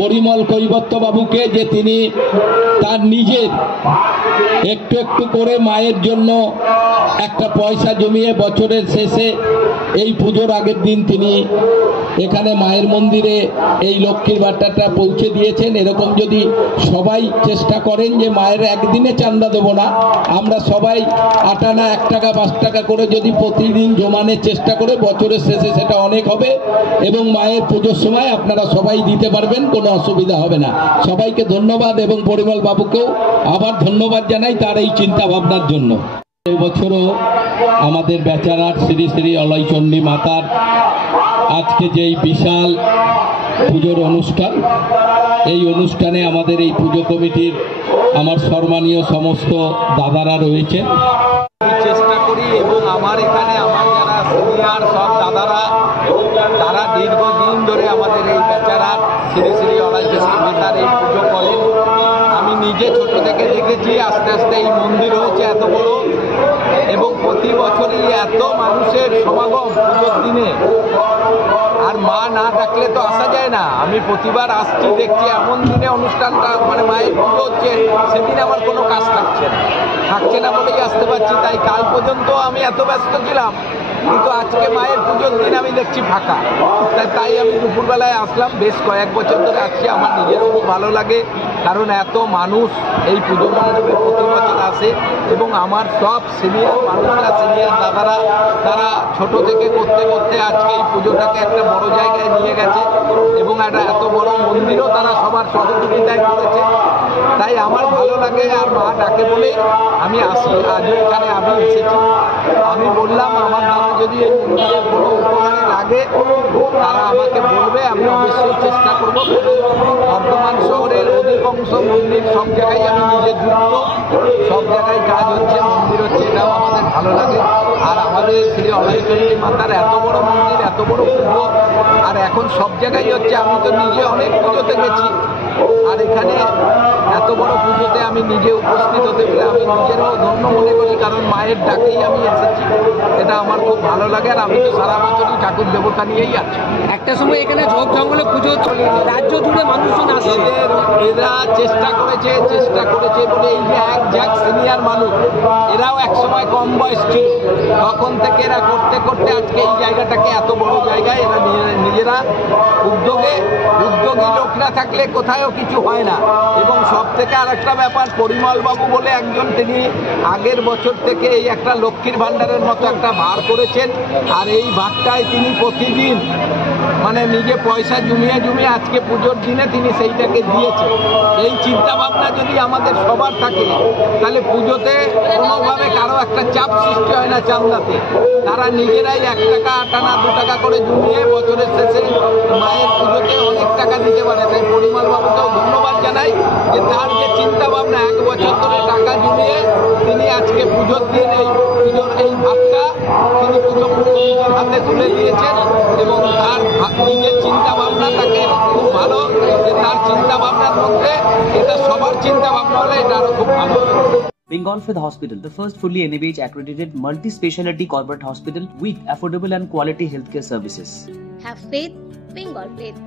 পরিমল কৈবর্ত বাবুকে যে তিনি তার নিজের একটু একটু করে মায়ের জন্য একটা পয়সা জমিয়ে বছরের শেষে এই পুজোর আগের দিন তিনি এখানে মায়ের মন্দিরে এই লক্ষ্মীর বার্তাটা পৌঁছে দিয়েছেন। এরকম যদি সবাই চেষ্টা করেন যে মায়ের একদিনে চাঁদা দেবো না, আমরা সবাই 8 আনা 1 টাকা 5 টাকা করে যদি প্রতিদিন জমানোর চেষ্টা করে বছরের শেষে সেটা অনেক হবে এবং মায়ের পুজোর সময় আপনারা সবাই দিতে পারবেন, কোনো অসুবিধা হবে না। সবাইকে ধন্যবাদ এবং পরিমল বাবুকেও আবার ধন্যবাদ জানাই তার এই চিন্তা ভাবনার জন্য। এই বছরও আমাদের বেচারার শ্রী শ্রী অলয়চণ্ডী মাতার আজকে যেই বিশাল পুজোর অনুষ্ঠান, এই অনুষ্ঠানে আমাদের এই পুজো কমিটির আমার সম্মানীয় সমস্ত দাদারা রয়েছেন। চেষ্টা করি এবং আমার এখানে আমার যারা সিনিয়র সব দাদারা তারা দীর্ঘদিন ধরে আমাদের এই বেচারার শ্রী শ্রী অলয়চণ্ডী মাতার এই পুজো করেন। আমি নিজে ছোট থেকে দেখেছি আস্তে আস্তে এই মন্দির হয়েছে এত বড় এবং প্রতি বছরই এত মানুষের সমাগম পুজোর দিনে, আর মা না ডাকলে তো আসা যায় না। আমি প্রতিবার আসছি, দেখছি এমন দিনে অনুষ্ঠানটা মানে মায়ের পুজো হচ্ছে সেদিন আমার কোনো কাজ থাকছে না বলেই আসতে পারছি। তাই কাল পর্যন্ত আমি এত ব্যস্ত ছিলাম, কিন্তু আজকে মায়ের পুজোর দিন আমি দেখছি ফাঁকা। তাই আমি দুপুরবেলায় আসলাম। বেশ কয়েক বছর ধরে আসছি, আমার নিজেরও খুব ভালো লাগে, কারণ এত মানুষ এই পুজো মণ্ডপে প্রতি বছর আসে এবং আমার সব সিনিয়র মানুষরা, সিনিয়র দাদারা তারা ছোট থেকে করতে করতে আজকে এই পুজোটাকে একটা বড় জায়গায় নিয়ে গেছে এবং একটা এত বড় মন্দিরও তারা সবার সহযোগিতায় করেছে। তাই আমার ভালো লাগে, আর মা ডাকে বলেই আমি আসি। আজও এখানে আমি এসেছি। আমি বললাম আমার দ্বারা যদি এই মন্দিরের কোনো উপকারে লাগে তারা আমাকে বলবে, আমি অবশ্যই চেষ্টা করব। বর্ধমান শহরের অধিকাংশ মন্দির সব জায়গায় আমি নিজে যুক্ত, সব জায়গায় কাজ হচ্ছে, মন্দির হচ্ছে, এটাও আমাদের ভালো লাগে। আর আমাদের শ্রী অলয়চণ্ডী মাতার এত বড় মন্দির, এত বড় পুজো, আর এখন সব জায়গায় হচ্ছে। আমি তো নিজে অনেক পুজোতে গেছি, আর এখানে এত বড় পুজোতে আমি নিজে উপস্থিত হতে পেরে আমি নিজেরও ধন্য মনে করি, কারণ মায়ের ডাকেই আমি এসেছি। এটা আমার খুব ভালো লাগে, আর আমি তো সারা বছরই ঠাকুর দেবতা নিয়েই আছি। একটা সময় এখানে ঝোঁক জঙ্গলে পুজো রাজ্য জুড়ে মানুষজন আসে, এরা চেষ্টা করেছে বলে এই যে এক সিনিয়র মানুষ, এরাও এক সময় কম বয়স ছিল, তখন থেকে এরা করতে করতে আজকে এই জায়গাটাকে এত বড় জায়গায় এরা নিজেরা উদ্যোগী লোক না থাকলে কোথাও কিছু হয় না। এবং সব থেকে আর একটা ব্যাপার, পরিমল বাবু বলে একজন, তিনি আগের বছর থেকে এই একটা লক্ষ্মীর ভাণ্ডারের মতো একটা ভার করেছেন, আর এই ভারটায় তিনি প্রতিদিন মানে নিজে পয়সা জমিয়ে আজকে পুজোর দিনে তিনি সেইটাকে দিয়েছেন। এই চিন্তা ভাবনা যদি আমাদের সবার থাকে তাহলে পুজোতে কোনোভাবে কারো একটা চাপ সৃষ্টি হয় না চাঁদাতে। তারা নিজেরাই 1 টাকা 8 আনা 2 টাকা করে জমিয়ে বছরের শেষে মায়ের পুজোতে অনেক টাকা দিতে পারে। তাই পরিমল বাবুকেও ধন্যবাদ জানাই যে তার যে চিন্তা ভাবনা, 1 বছর ধরে টাকা জমিয়ে তিনি আজকে পুজোর দিন এই ভাতটা তিনি পুজো কমিটির হাতে তুলে দিয়েছেন এবং তার নিজের চিন্তা ভাবনা তাকে খুব ভালো, যে তার চিন্তা ভাবনার মধ্যে এটা সবার চিন্তা ভাবনা হলে এটা আরো খুব ভালো। Bengal Fifth Hospital, the first fully NABH accredited multi-speciality corporate hospital with affordable and quality healthcare services. Have faith, Bengal Faith.